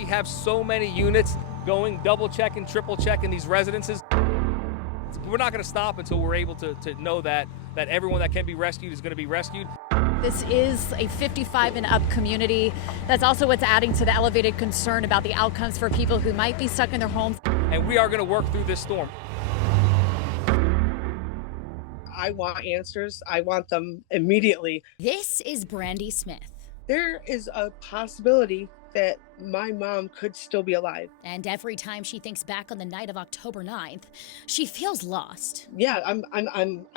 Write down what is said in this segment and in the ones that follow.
We have so many units going, double checking, triple checking these residences. We're not going to stop until we're able to know that everyone that can be rescued is going to be rescued. This is a 55 and up community. That's also what's adding to the elevated concern about the outcomes for people who might be stuck in their homes. And we are going to work through this storm. I want answers. I want them immediately. This is Brandy Smith. There is a possibility that my mom could still be alive. And every time she thinks back on the night of October 9th, she feels lost. Yeah, I'm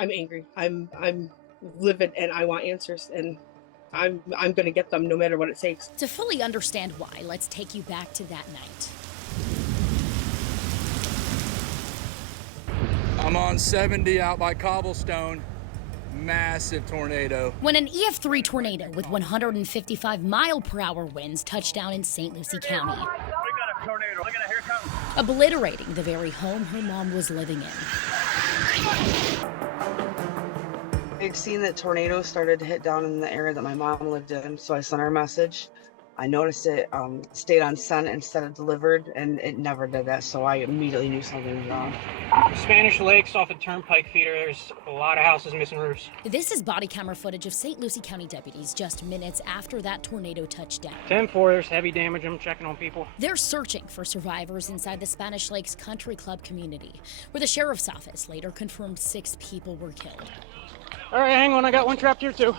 angry. I'm livid, and I want answers, and I'm going to get them no matter what it takes. To fully understand why, let's take you back to that night. I'm on 70 out by Cobblestone. Massive tornado. When an EF3 tornado with 155-mile-per-hour winds touched down in St. Lucie County. We got a tornado. Look at it, here it comes. Obliterating the very home her mom was living in. I'd seen that tornadoes started to hit down in the area that my mom lived in, so I sent her a message. I noticed it stayed on sent instead of delivered, and it never did that, so I immediately knew something was wrong. Spanish Lakes off a turnpike feeder. There's a lot of houses missing roofs. This is body camera footage of St. Lucie County deputies just minutes after that tornado touched down. 10-4, there's heavy damage. I'm checking on people. They're searching for survivors inside the Spanish Lakes Country Club community, where the sheriff's office later confirmed 6 people were killed. All right, hang on. I got one trapped here, too.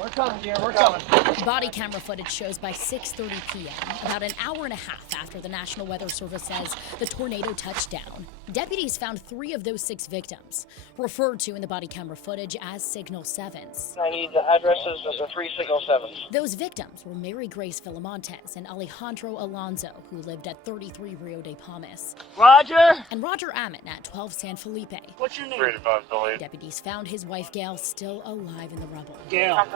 We're coming, dear. We're coming. Body camera footage shows by 6:30 p.m., about an hour and a half after the National Weather Service says the tornado touched down, deputies found 3 of those 6 victims, referred to in the body camera footage as Signal 7s. I need the addresses of the 3 Signal 7s. Those victims were Mary Grace Villamontes and Alejandro Alonso, who lived at 33 Rio de Palmas. Roger. And Roger Ammon at 12 San Felipe. What's your name? Deputies found his wife Gail still alive in the rubble. Gail, I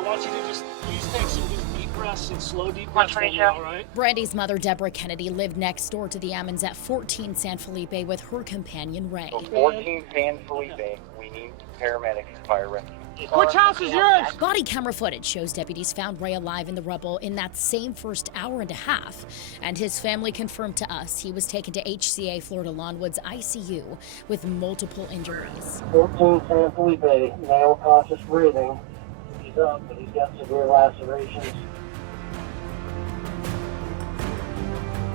want you to just please take some deep breaths and slow deep breaths for me, all right? Brandy's mother, Deborah Kennedy, lived next door to the Ammons at 14 San Felipe with her companion, Ray. So 14 San Felipe, we need paramedics and fire rescue. Which house is yours? Body camera footage shows deputies found Ray alive in the rubble in that same first hour and a half, and his family confirmed to us he was taken to HCA Florida Lawnwood's ICU with multiple injuries. 14 San Felipe, male conscious breathing. He's up, but he's got severe lacerations.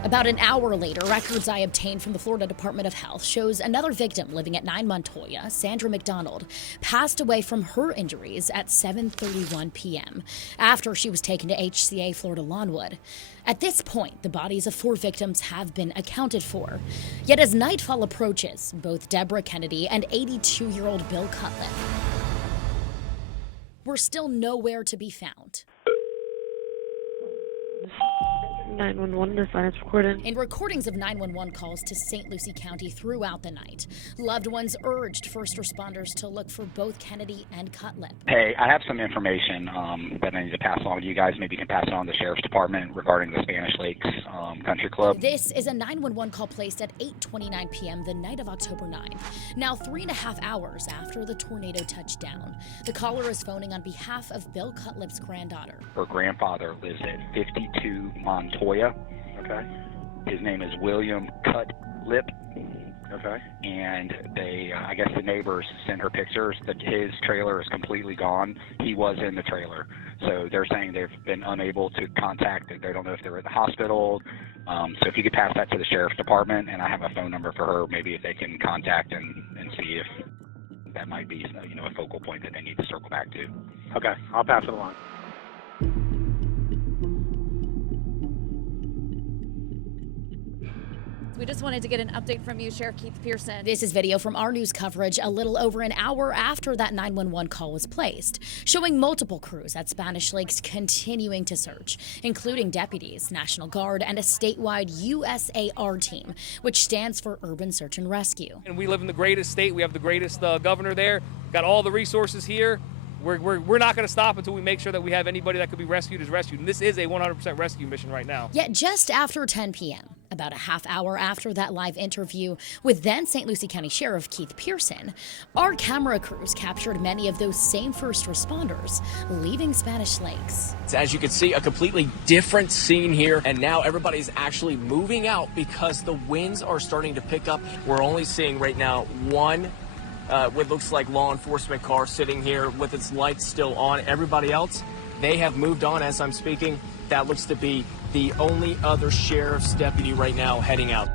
About an hour later, records I obtained from the Florida Department of Health shows another victim living at 9 Montoya, Sandra McDonald, passed away from her injuries at 7:31 p.m. after she was taken to HCA Florida Lawnwood. At this point, the bodies of 4 victims have been accounted for. Yet as nightfall approaches, both Deborah Kennedy and 82-year-old Bill Cutlip were still nowhere to be found. 911, this line is recorded. In recordings of 911 calls to St. Lucie County throughout the night, loved ones urged first responders to look for both Kennedy and Cutlip. Hey, I have some information that I need to pass along to you guys. Maybe you can pass it on to the Sheriff's Department regarding the Spanish Lakes Country Club. This is a 911 call placed at 8:29 p.m. the night of October 9th, now 3.5 hours after the tornado touched down. The caller is phoning on behalf of Bill Cutlip's granddaughter. Her grandfather lives at 52 Montoya. Okay. His name is William Cutlip. Okay. And they, I guess the neighbors sent her pictures that his trailer is completely gone. He was in the trailer. So they're saying they've been unable to contact. They don't know if they're at the hospital. So if you could pass that to the Sheriff's Department, and I have a phone number for her, maybe if they can contact and see if that might be, a focal point that they need to circle back to. Okay, I'll pass it along. We just wanted to get an update from you, Sheriff Keith Pearson. This is video from our news coverage a little over an hour after that 911 call was placed, showing multiple crews at Spanish Lakes continuing to search, including deputies, National Guard, and a statewide USAR team, which stands for Urban Search and Rescue. And we live in the greatest state. We have the greatest governor there. Got all the resources here. We're not going to stop until we make sure that we have anybody that could be rescued is rescued. And this is a 100% rescue mission right now. Yet just after 10 p.m., About a half hour after that live interview with then St. Lucie County Sheriff Keith Pearson, our camera crews captured many of those same first responders leaving Spanish Lakes. As you can see, a completely different scene here, and now everybody's actually moving out because the winds are starting to pick up. We're only seeing right now one what looks like law enforcement car sitting here with its lights still on. Everybody else, they have moved on as I'm speaking. That looks to be the only other sheriff's deputy right now heading out.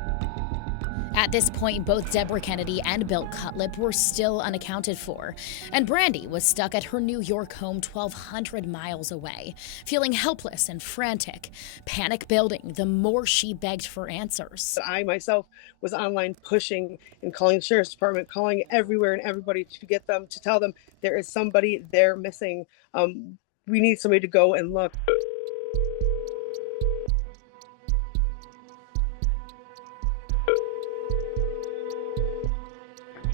At this point, both Deborah Kennedy and Bill Cutlip were still unaccounted for, and Brandy was stuck at her New York home 1,200 miles away, feeling helpless and frantic, panic building the more she begged for answers. I myself was online pushing and calling the sheriff's department, calling everywhere and everybody to get them, to tell them there is somebody there missing. We need somebody to go and look.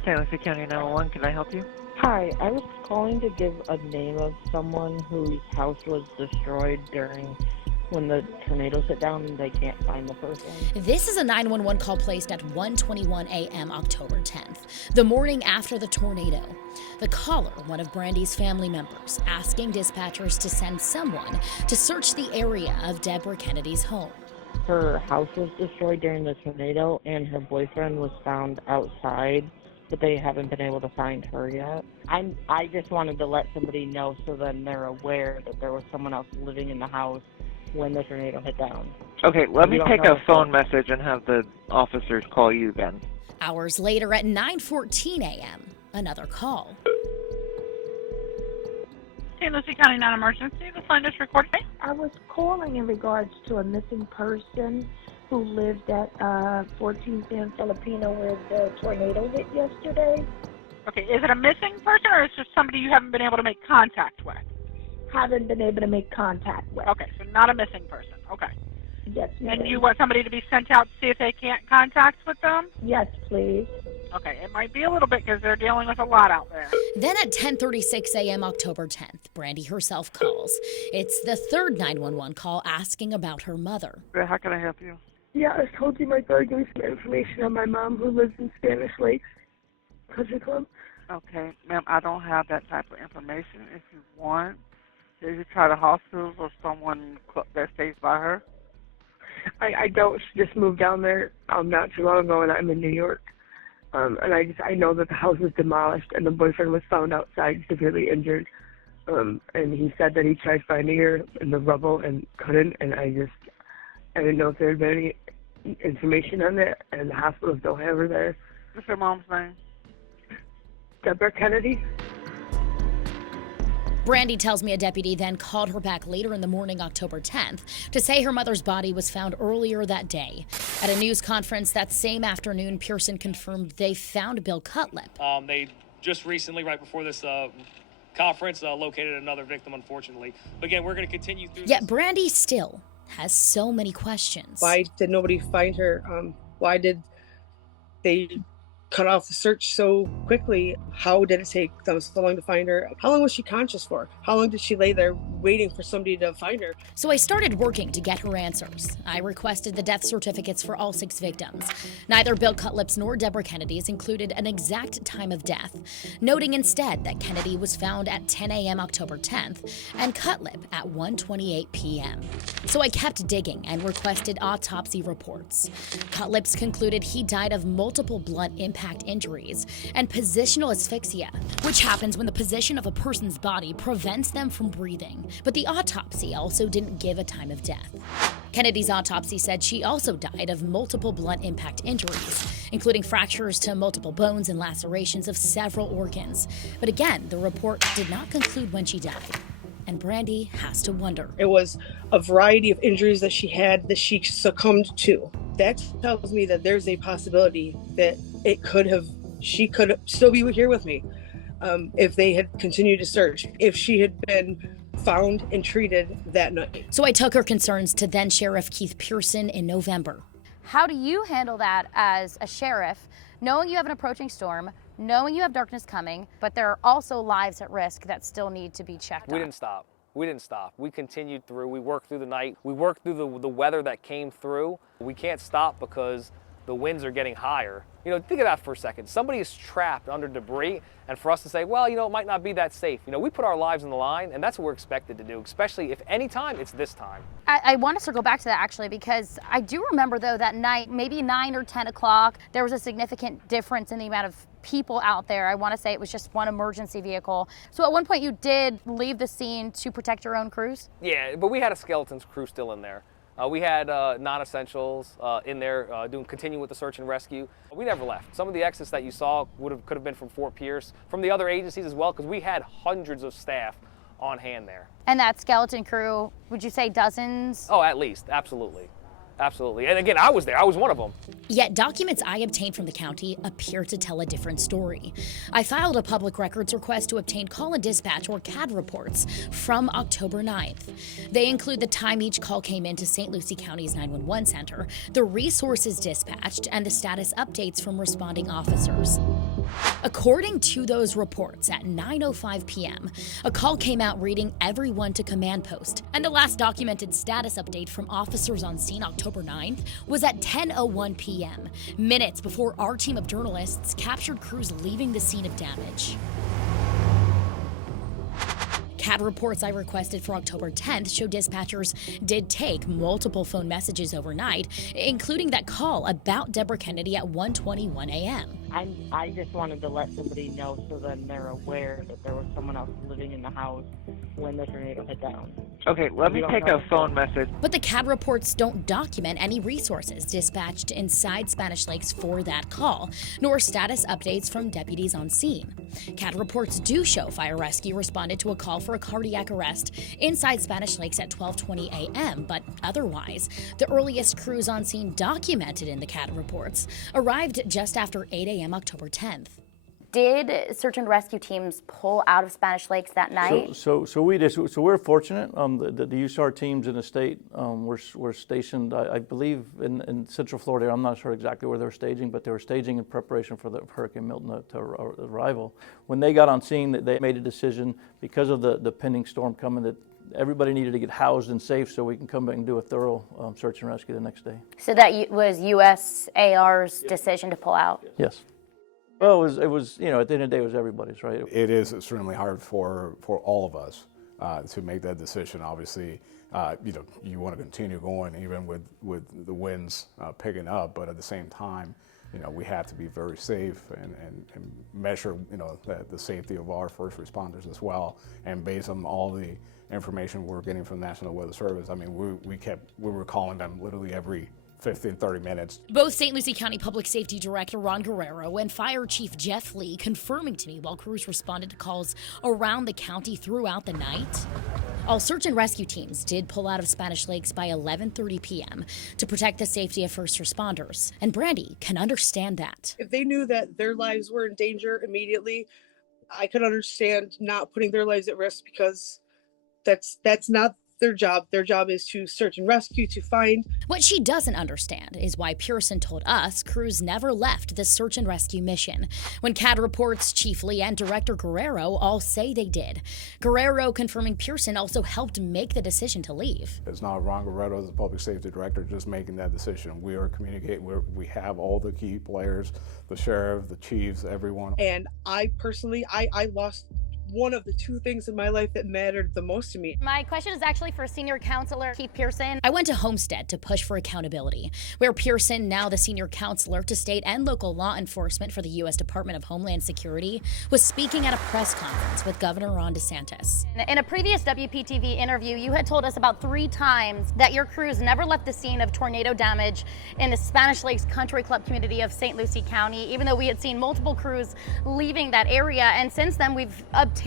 Lucie County 911, can I help you? Hi, I was calling to give a name of someone whose house was destroyed when the tornadoes hit down and they can't find the person. This is a 911 call placed at 1:21 a.m. October 10th, the morning after the tornado. The caller, one of Brandy's family members, asking dispatchers to send someone to search the area of Deborah Kennedy's home. Her house was destroyed during the tornado and her boyfriend was found outside, but they haven't been able to find her yet. I just wanted to let somebody know so then they're aware that there was someone else living in the house when the tornado hit down. Okay, let me take a phone message and have the officers call you then. Hours later at 9:14 a.m., another call. St. Lucie County non-emergency, the line is recorded. I was calling in regards to a missing person who lived at 14th and Filipino where the tornado hit yesterday. Okay, is it a missing person or is it just somebody you haven't been able to make contact with? Haven't been able to make contact with. Okay, so not a missing person. Okay. Yes, ma'am. And you want somebody to be sent out to see if they can't contact with them? Yes, please. Okay, it might be a little bit because they're dealing with a lot out there. Then at 10:36 a.m. October 10th, Brandy herself calls. It's the third 911 call asking about her mother. How can I help you? Yeah, I was told you might go give me some information on my mom who lives in Spanish Lakes Country Club. Okay, ma'am, I don't have that type of information. If you want, did you try the hospital or someone that stays by her? I don't. She just moved down there not too long ago, and I'm in New York. And I know that the house was demolished, and the boyfriend was found outside severely injured. And he said that he tried finding her in the rubble and couldn't, and I didn't know if there had been any information on that, and the hospitals don't have her there. What's your mom's name? Deborah Kennedy. Brandy tells me a deputy then called her back later in the morning, October 10th, to say her mother's body was found earlier that day. At a news conference that same afternoon, Pearson confirmed they found Bill Cutlip. They just recently, right before this conference, located another victim, unfortunately. But again, we're going to continue through Yet this. Brandy still has so many questions. Why did nobody find her? Why did they cut off the search so quickly? How did it take them so long to find her? How long was she conscious for? How long did she lay there waiting for somebody to find her? So I started working to get her answers. I requested the death certificates for all 6 victims. Neither Bill Cutlip's nor Deborah Kennedy's included an exact time of death, noting instead that Kennedy was found at 10 a.m. October 10th and Cutlip at 1:28 p.m. So I kept digging and requested autopsy reports. Cutlip's concluded he died of multiple blunt impact injuries and positional asphyxia, which happens when the position of a person's body prevents them from breathing. But the autopsy also didn't give a time of death. Kennedy's autopsy said she also died of multiple blunt impact injuries, including fractures to multiple bones and lacerations of several organs. But again, the report did not conclude when she died. And Brandy has to wonder. It was a variety of injuries that she had that she succumbed to. That tells me that there's a possibility that she could still be here with me if they had continued to search, if she had been found and treated that night. So I took her concerns to then Sheriff Keith Pearson in November. How do you handle that as a sheriff, knowing you have an approaching storm, knowing you have darkness coming, but there are also lives at risk that still need to be checked on? We didn't stop. We didn't stop. We continued through. We worked through the night. We worked through the weather that came through. We can't stop because the winds are getting higher. You know, think of that for a second. Somebody is trapped under debris, and for us to say, well, you know, it might not be that safe. You know, we put our lives on the line, and that's what we're expected to do, especially if any time it's this time. I want to circle back to that actually, because I do remember though that night, maybe 9 or 10 o'clock, there was a significant difference in the amount of people out there. I want to say it was just one emergency vehicle. So at one point you did leave the scene to protect your own crews? Yeah, but we had a skeleton crew still in there. We had non-essentials in there continuing with the search and rescue. We never left. Some of the exits that you saw could have been from Fort Pierce, from the other agencies as well, because we had hundreds of staff on hand there. And that skeleton crew, would you say dozens? Oh, at least, absolutely. Absolutely. And again, I was there. I was one of them. Yet documents I obtained from the county appear to tell a different story. I filed a public records request to obtain call and dispatch, or CAD, reports from October 9th. They include the time each call came into St. Lucie County's 911 center, the resources dispatched, and the status updates from responding officers. According to those reports, at 9:05 p.m., a call came out reading everyone to command post, and the last documented status update from officers on scene October 9th was at 10:01 p.m., minutes before our team of journalists captured crews leaving the scene of damage. CAD reports I requested for October 10th show dispatchers did take multiple phone messages overnight, including that call about Deborah Kennedy at 1:21 a.m. I just wanted to let somebody know so then they're aware that there was someone else living in the house when the tornado hit down. Okay, let me take a phone message. But the CAD reports don't document any resources dispatched inside Spanish Lakes for that call, nor status updates from deputies on scene. CAD reports do show fire rescue responded to a call for a cardiac arrest inside Spanish Lakes at 12:20 a.m., but otherwise, the earliest crews on scene documented in the CAD reports arrived just after 8 a.m. October 10th. Did search and rescue teams pull out of Spanish Lakes that night? So we're fortunate. The USAR teams in the state were stationed, I believe, in Central Florida. I'm not sure exactly where they were staging, but they were staging in preparation for the Hurricane Milton arrival. When they got on scene, they made a decision because of the pending storm coming that everybody needed to get housed and safe so we can come back and do a thorough search and rescue the next day. So that was USAR's decision to pull out? Yes. Well, it was, you know, at the end of the day, it was everybody's, right? It is extremely hard for all of us to make that decision. Obviously, you know, you want to continue going even with the winds picking up, but at the same time, you know, we have to be very safe and measure, you know, the safety of our first responders as well. And based on all the information we're getting from National Weather Service, I mean, we were calling them literally every 15, 30 minutes. Both St. Lucie County Public Safety Director Ron Guerrero and Fire Chief Jeff Lee confirming to me while crews responded to calls around the county throughout the night. All search and rescue teams did pull out of Spanish Lakes by 11:30 p.m. to protect the safety of first responders. And Brandy can understand that. If they knew that their lives were in danger immediately, I could understand not putting their lives at risk, because that's not their job. Their job is to search and rescue, to find. What she doesn't understand is why Pearson told us crews never left the search and rescue mission, when CAD reports Chief Lee and Director Guerrero all say they did. Guerrero confirming Pearson also helped make the decision to leave. It's not Ron Guerrero, the Public Safety Director, just making that decision. We are communicating. We have all the key players, the sheriff, the chiefs, everyone. And I personally, I lost one of the two things in my life that mattered the most to me. My question is actually for Senior Counselor Keith Pearson. I went to Homestead to push for accountability, where Pearson, now the Senior Counselor to state and local law enforcement for the U.S. Department of Homeland Security, was speaking at a press conference with Governor Ron DeSantis. In a previous WPTV interview, you had told us about 3 times that your crews never left the scene of tornado damage in the Spanish Lakes Country Club community of St. Lucie County, even though we had seen multiple crews leaving that area. And since then, we've obtained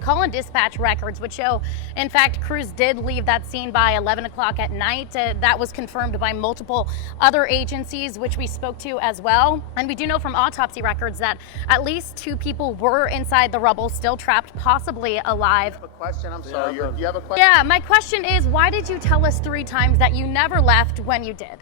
call and dispatch records which show, in fact, crews did leave that scene by 11 o'clock at night. That was confirmed by multiple other agencies, which we spoke to as well. And we do know from autopsy records that at least 2 people were inside the rubble, still trapped, possibly alive. I have a question. I'm sorry. You have a question? Yeah, my question is, why did you tell us 3 times that you never left when you did?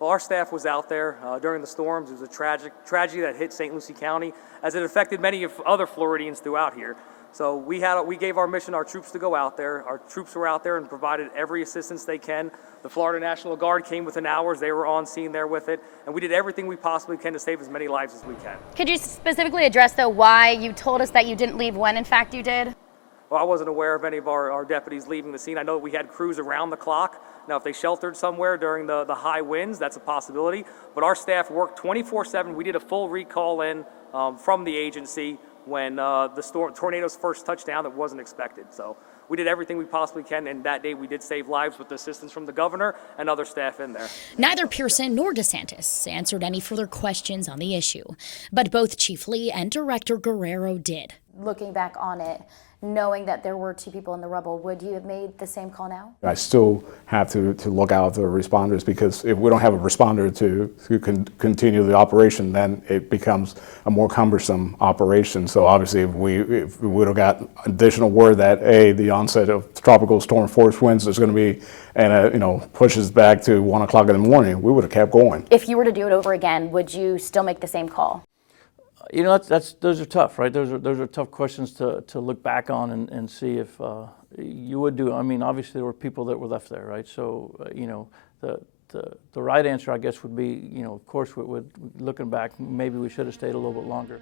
Well, our staff was out there during the storms. It was a tragedy that hit St. Lucie County, as it affected many of other Floridians throughout here. So we gave our mission, our troops to go out there. Our troops were out there and provided every assistance they can. The Florida National Guard came within hours. They were on scene there with it. And we did everything we possibly can to save as many lives as we can. Could you specifically address, though, why you told us that you didn't leave when, in fact, you did? Well, I wasn't aware of any of our deputies leaving the scene. I know we had crews around the clock. Now, if they sheltered somewhere during the high winds, that's a possibility. But our staff worked 24/7. We did a full recall in from the agency when the tornadoes first touched down that wasn't expected. So we did everything we possibly can, and that day we did save lives with the assistance from the governor and other staff in there. Neither Pearson nor DeSantis answered any further questions on the issue, but both Chief Lee and Director Guerrero did. Looking back on it, knowing that there were 2 people in the rubble, would you have made the same call now? I still have to look out the responders, because if we don't have a responder to continue the operation, then it becomes a more cumbersome operation. So obviously, if we would have got additional word that the onset of tropical storm force winds is going to be, and pushes back to 1 o'clock in the morning, we would have kept going. If you were to do it over again, would you still make the same call? Those are tough, right? Those are tough questions to look back on and see if you would do. I mean, obviously there were people that were left there, right? So the right answer, I guess, would be, of course, looking back, maybe we should have stayed a little bit longer.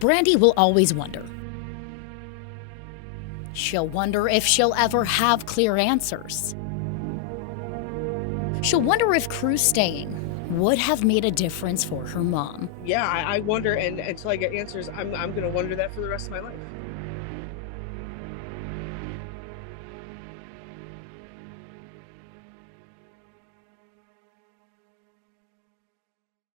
Brandy will always wonder. She'll wonder if she'll ever have clear answers. She'll wonder if crews staying would have made a difference for her mom. Yeah, I wonder, and until I get answers, I'm going to wonder that for the rest of my life.